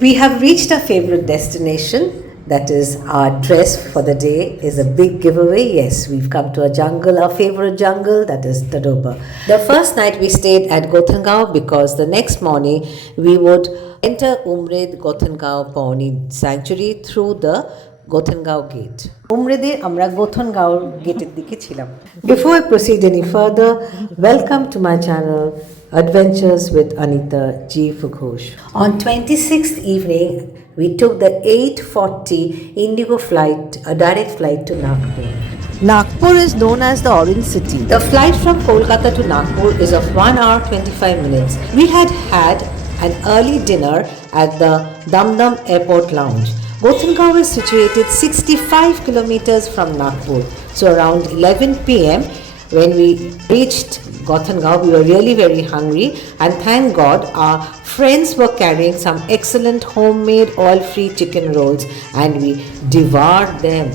We have reached our favorite destination. That is, our dress for the day is a big giveaway. Yes, we've come to a jungle, our favorite jungle, that is Tadoba. The first night we stayed at Gothengao because the next morning we would enter Umred Gothangaon Sanctuary through the Gothengao Gate. Umrede আমরা Gothengao গেটের দিকে ছিলাম. Before I proceed any further, welcome to my channel Adventures with Anita G. On 26th evening, we took the 8:40 Indigo flight, a direct flight to Nagpur. Nagpur is known as the Orange City. The flight from Kolkata to Nagpur is of 1 hour 25 minutes. We had an early dinner at the Dum Airport Lounge. Gothengao is situated 65 kilometers from Nagpur. So around 11 p.m. when we reached Gothengao, we were really very hungry, and thank God our friends were carrying some excellent homemade oil-free chicken rolls, and we devoured them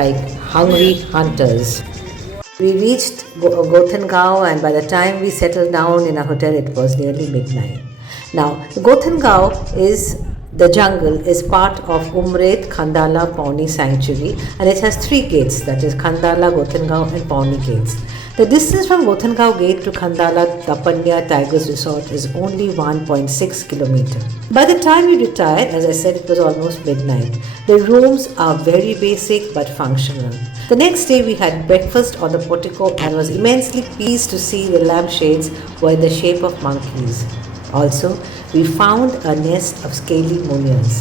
like hungry hunters. We reached Gothengao, and by the time we settled down in a hotel, it was nearly midnight. Now, Gothengao the jungle is part of Umred Gothangaon Sanctuary, and it has 3 gates, that is Karandala, Gothangao and Pawnee gates. The distance from Gothangao Gate to Karandala Tapanya Tiger Resort is only 1.6 kilometers. By the time we retired, as I said, it was almost midnight. The rooms are very basic but functional. The next day we had breakfast on the portico and was immensely pleased to see the lampshades were in the shape of monkeys. Also, we found a nest of scaly munias.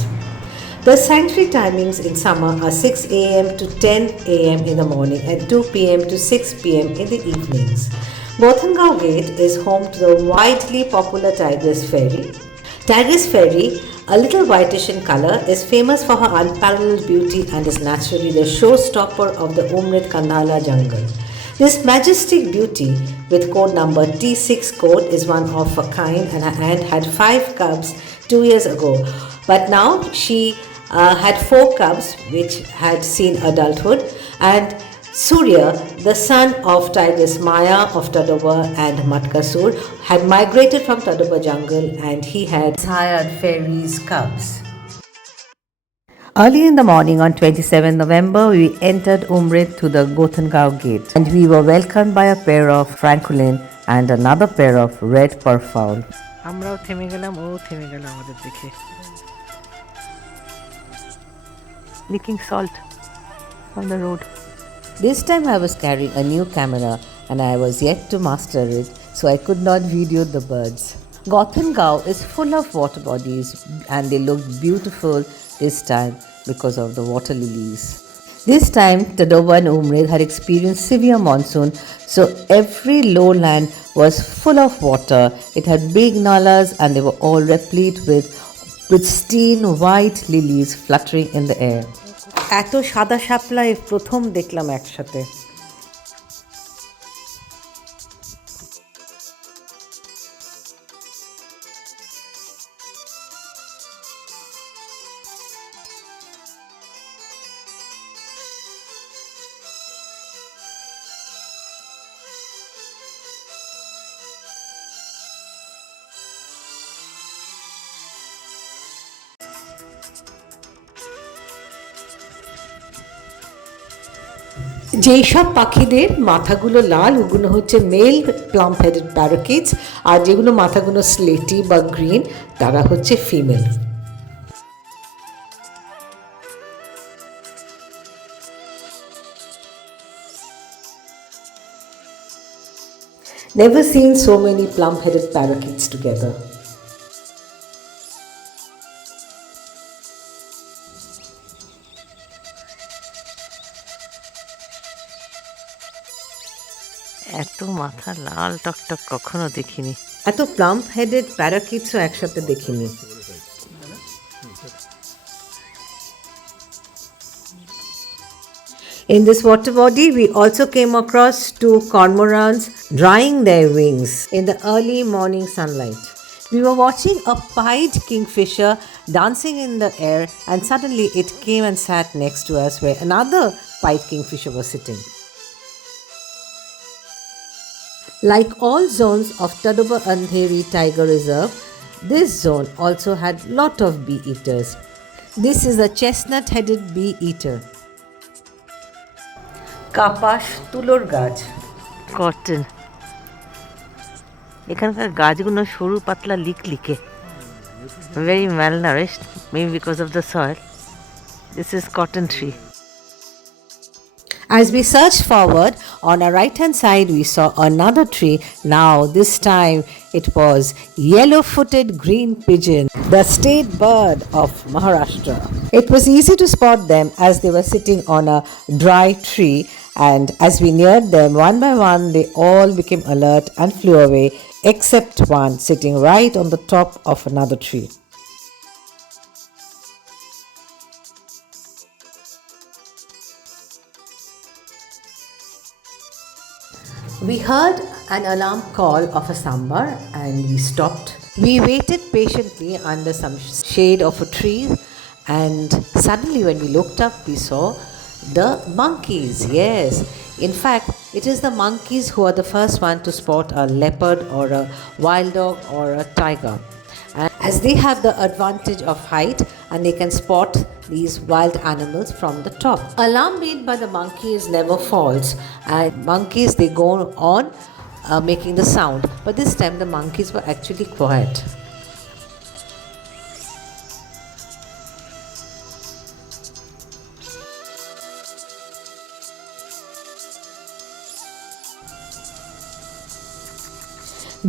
The sanctuary timings in summer are 6 a.m. to 10 a.m. in the morning and 2 p.m. to 6 p.m. in the evenings. Gothangao Gate is home to the widely popular Tiger's Ferry. Tiger's Ferry, a little whitish in color, is famous for her unparalleled beauty and is naturally the showstopper of the Umred Gothangaon jungle. This majestic beauty with code number T6 code is one of a kind and had 5 cubs 2 years ago. But now she had 4 cubs which had seen adulthood, and Surya, the son of Tigress Maya of Tadoba and Matkasur, had migrated from Tadoba jungle, and he had sired Fairy's cubs. Early in the morning on 27 November, we entered Umred through the Gothengao Gate, and we were welcomed by a pair of francolin and another pair of red purfowl. আমরাও থেমে গেলাম, ও থেমে গেল আমাদের দেখে। Licking salt on the road. This time I was carrying a new camera and I was yet to master it, so I could not video the birds. Gothengao is full of water bodies and they looked beautiful this time because of the water lilies. This time Tadoba and Umred had experienced severe monsoon, so every lowland was full of water. It had big nalas and they were all replete with pristine white lilies fluttering in the air. এত সাদা শাপলা প্রথম দেখলাম একসাথে। যেই সব পাখিদের মাথাগুলো লাল ওগুলো হচ্ছে মেল প্লাম হেডেড প্যারাকিটস, আর যেগুলো মাথাগুলো স্লেটি বা গ্রিন তারা হচ্ছে female. Never seen so many plum headed parakeets together. এত মাথা লাল টকটক কখনো দেখিনি, এত প্লাম হেডেড প্যারাকিটসও একসাথে দেখিনি। In this water body, we also came across 2 cormorants drying their wings in the early morning sunlight. We were watching a pied kingfisher dancing in the air, and suddenly it came and sat next to us where another pied kingfisher was sitting. Like all zones of Tadoba Andheri Tiger Reserve, This zone also had lot of bee eaters. This is a chestnut-headed bee eater. Kapash tulor gach. Cotton. এখানকার গাছগুলো সরু পাতলা লিকলিকে, very malnourished, maybe because of the soil. This is cotton tree. As we searched forward, on our right hand side we saw another tree. Now this time it was yellow-footed green pigeon, the state bird of Maharashtra. It was easy to spot them as they were sitting on a dry tree, and as we neared them one by one they all became alert and flew away, except one sitting right on the top of another tree. We heard an alarm call of a sambar and we stopped. We waited patiently under some shade of a tree, and suddenly when we looked up we saw the monkeys. Yes, in fact it is the monkeys who are the first one to spot a leopard or a wild dog or a tiger. And as they have the advantage of height and they can spot these wild animals from the top. Alarm made by the monkeys never falls, and monkeys they go on making the sound, but this time the monkeys were actually quiet.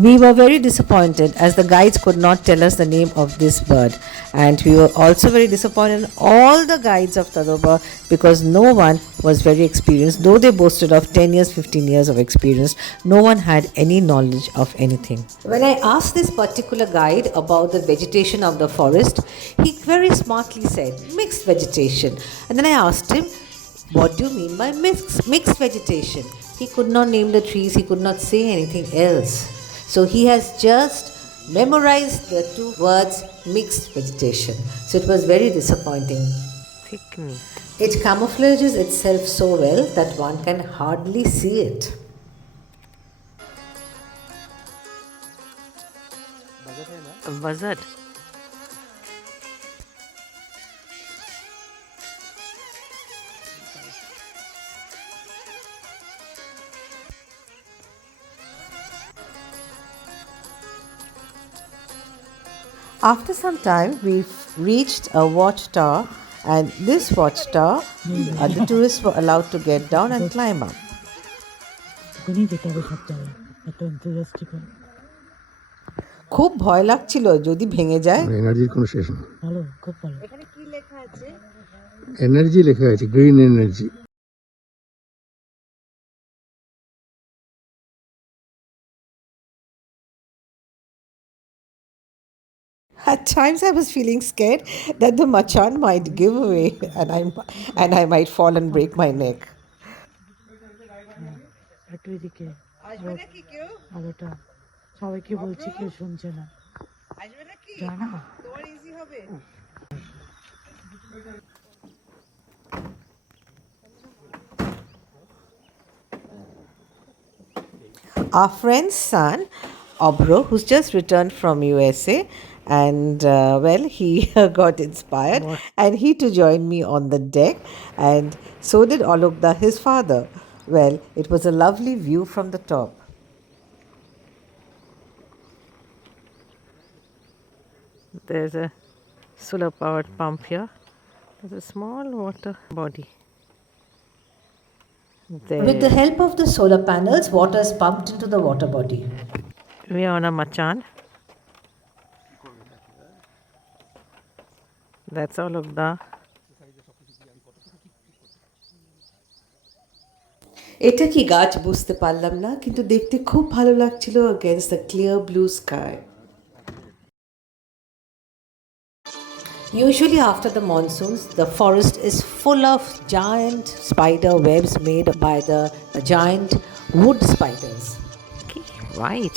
We were very disappointed as the guides could not tell us the name of this bird, and we were also very disappointed in all the guides of Tadoba because no one was very experienced. Though they boasted of 10 years, 15 years of experience, no one had any knowledge of anything. When I asked this particular guide about the vegetation of the forest, he very smartly said mixed vegetation. And then I asked him, what do you mean by mixed vegetation? He could not name the trees, he could not say anything else. So he has just memorized the two words mixed vegetation. So it was very disappointing. Picnic. It camouflages itself so well that one can hardly see it. Buzzard. After some time, we reached a watchtower, and this watchtower, the tourists were allowed to get down and climb up. খুব ভয় লাগছিল যদি ভেঙে যায়। এনার্জির কোনো শেষ নেই। ভালো, খুব ভালো। এখানে কি লেখা আছে? এনার্জি লেখা আছে, green energy. At times I was feeling scared that the machan might give away and I might fall and break my neck. একটু এদিকে আলোটা সবাইকে বলছি, কেউ শুনছে না। জানা তোমার ইজি হবে। Our friend's son Obro, who's just returned from USA, and well, he got inspired and he too joined me on the deck, and so did Alokda, his father. Well, it was a lovely view from the top. There's a solar powered pump here. There's a small water body there. With the help of the solar panels, water is pumped into the water body. We are on a machan. That's all of the. এটা কি গাছ বুঝতে পারলাম না, কিন্তু দেখতে খুব ভালো লাগছিল against the clear blue sky. Usually after the monsoons, the forest is full of giant spider webs made by the giant wood spiders. কি হোয়াইট,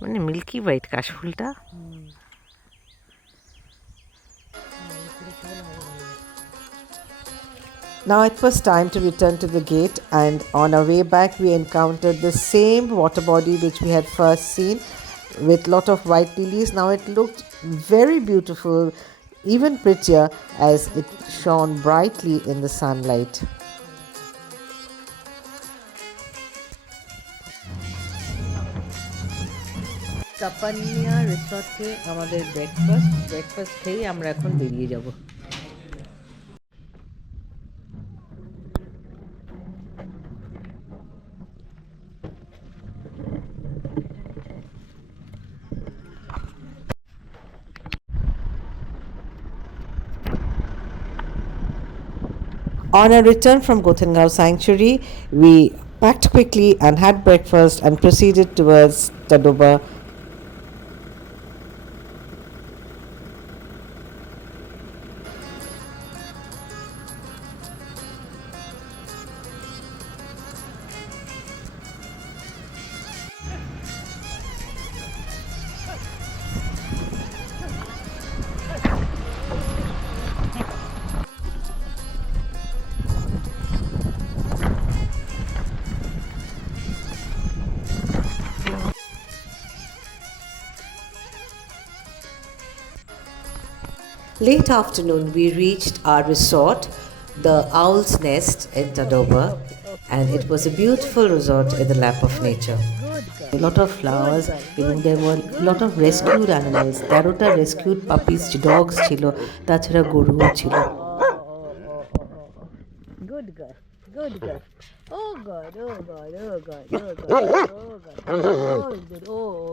মানে মিল্কি হোয়াইট কাশফুলটা। Now it was time to return to the gate, and on our way back we encountered the same water body which we had first seen. with lot of white lilies. Now it looked very beautiful, even prettier as it shone brightly in the sunlight. Tapanya Resort এ আমাদের breakfast খেয়ে আমরা এখন বেরিয়ে যাব। On our return from Gothengao Sanctuary, we packed quickly and had breakfast and proceeded towards Tadoba. Late afternoon, we reached our resort, the Owl's Nest in Tadoba, and it was a beautiful resort in the lap of nature. A lot of flowers, এবং there were a lot of rescued animals. 13টা rescued puppies, dogs ছিল, তাছাড়া গরুও ছিল। Good girl, good girl. Oh God, oh God, oh God, oh God, oh God, oh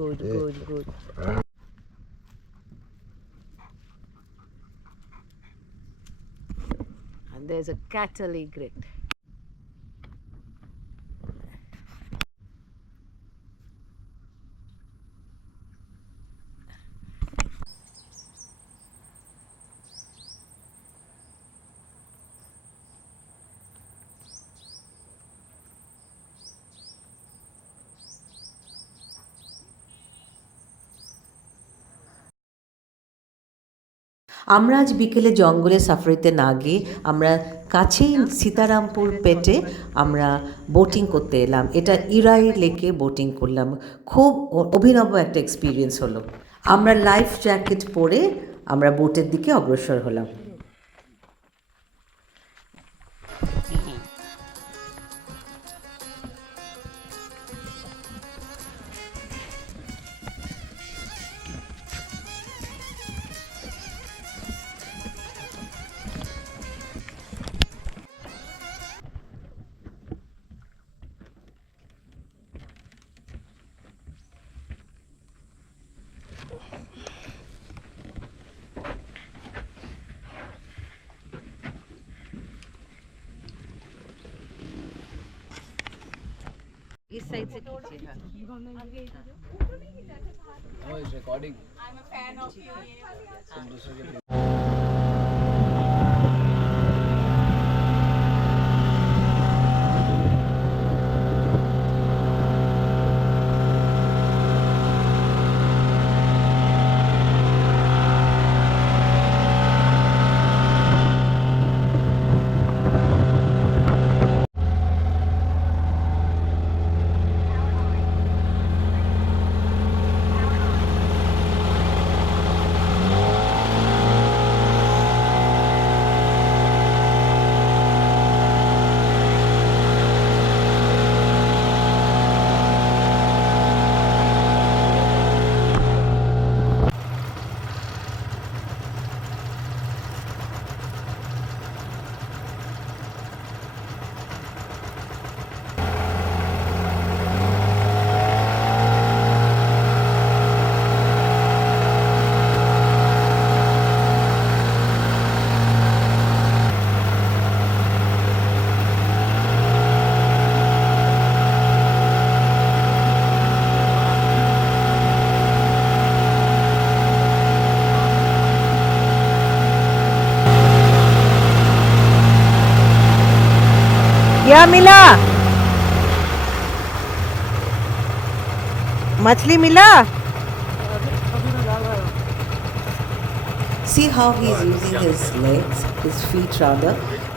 good, oh good. And there's a cattle egret. আমরা আজ বিকেলে জঙ্গলে সাফারিতে না গিয়ে আমরা কাছেই সীতারামপুর পেটে আমরা বোটিং করতে এলাম। এটা ইরাই লেকে বোটিং করলাম, খুব অভিনব একটা এক্সপিরিয়েন্স হলো। আমরা লাইফ জ্যাকেট পরে আমরা বোটের দিকে অগ্রসর হলাম। इस साइड से कीजिए। हाँ is recording. I am a fan of you. क्या मिला? मछली मिला? See how he's using his legs, his feet rather,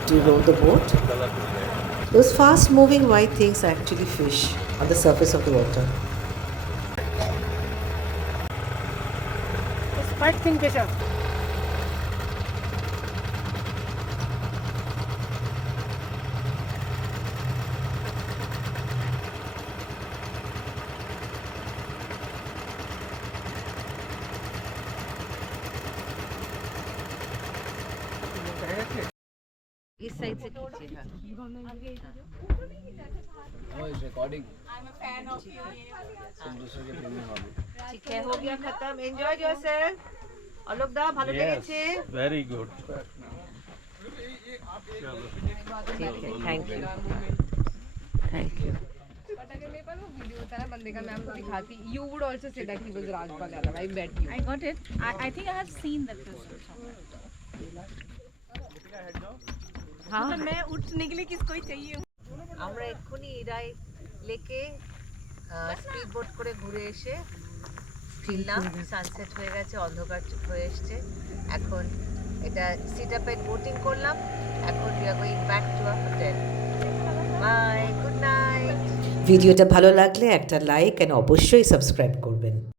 to row the boat. Those fast moving white things are actually fish. on the surface of the water. Spike kingfisher. इस side से खींचेगा. ठीक है, हो गया खत्म. Enjoy yourself. অলোক দা ভালো লেগেছে? Very good. ठीक है, thank you. Thank you. But अगर मेरे पास वो वीडियो होता ना बंदे का, मैं आपको दिखाती, you would also say that he was Rajpal Yadav. I bet you. I got it. I think I have seen that crystal somewhere. हाँ, मतलब मैं उठने के लिए किसको ही चाहिए. আমরা এক্ষুনি ইরাই লেকে স্পিড বোট করে ঘুরে এসে ফিরলাম. সানসেট হয়ে গেছে, অন্ধকার হয়ে এসছে. এখন এটা সিটাপেট বোটিং করলাম. এখন we are going back to our hotel. Bye, good night. ভিডিওটা ভালো লাগলে একটা লাইক এন্ড অবশ্যই সাবস্ক্রাইব করবেন.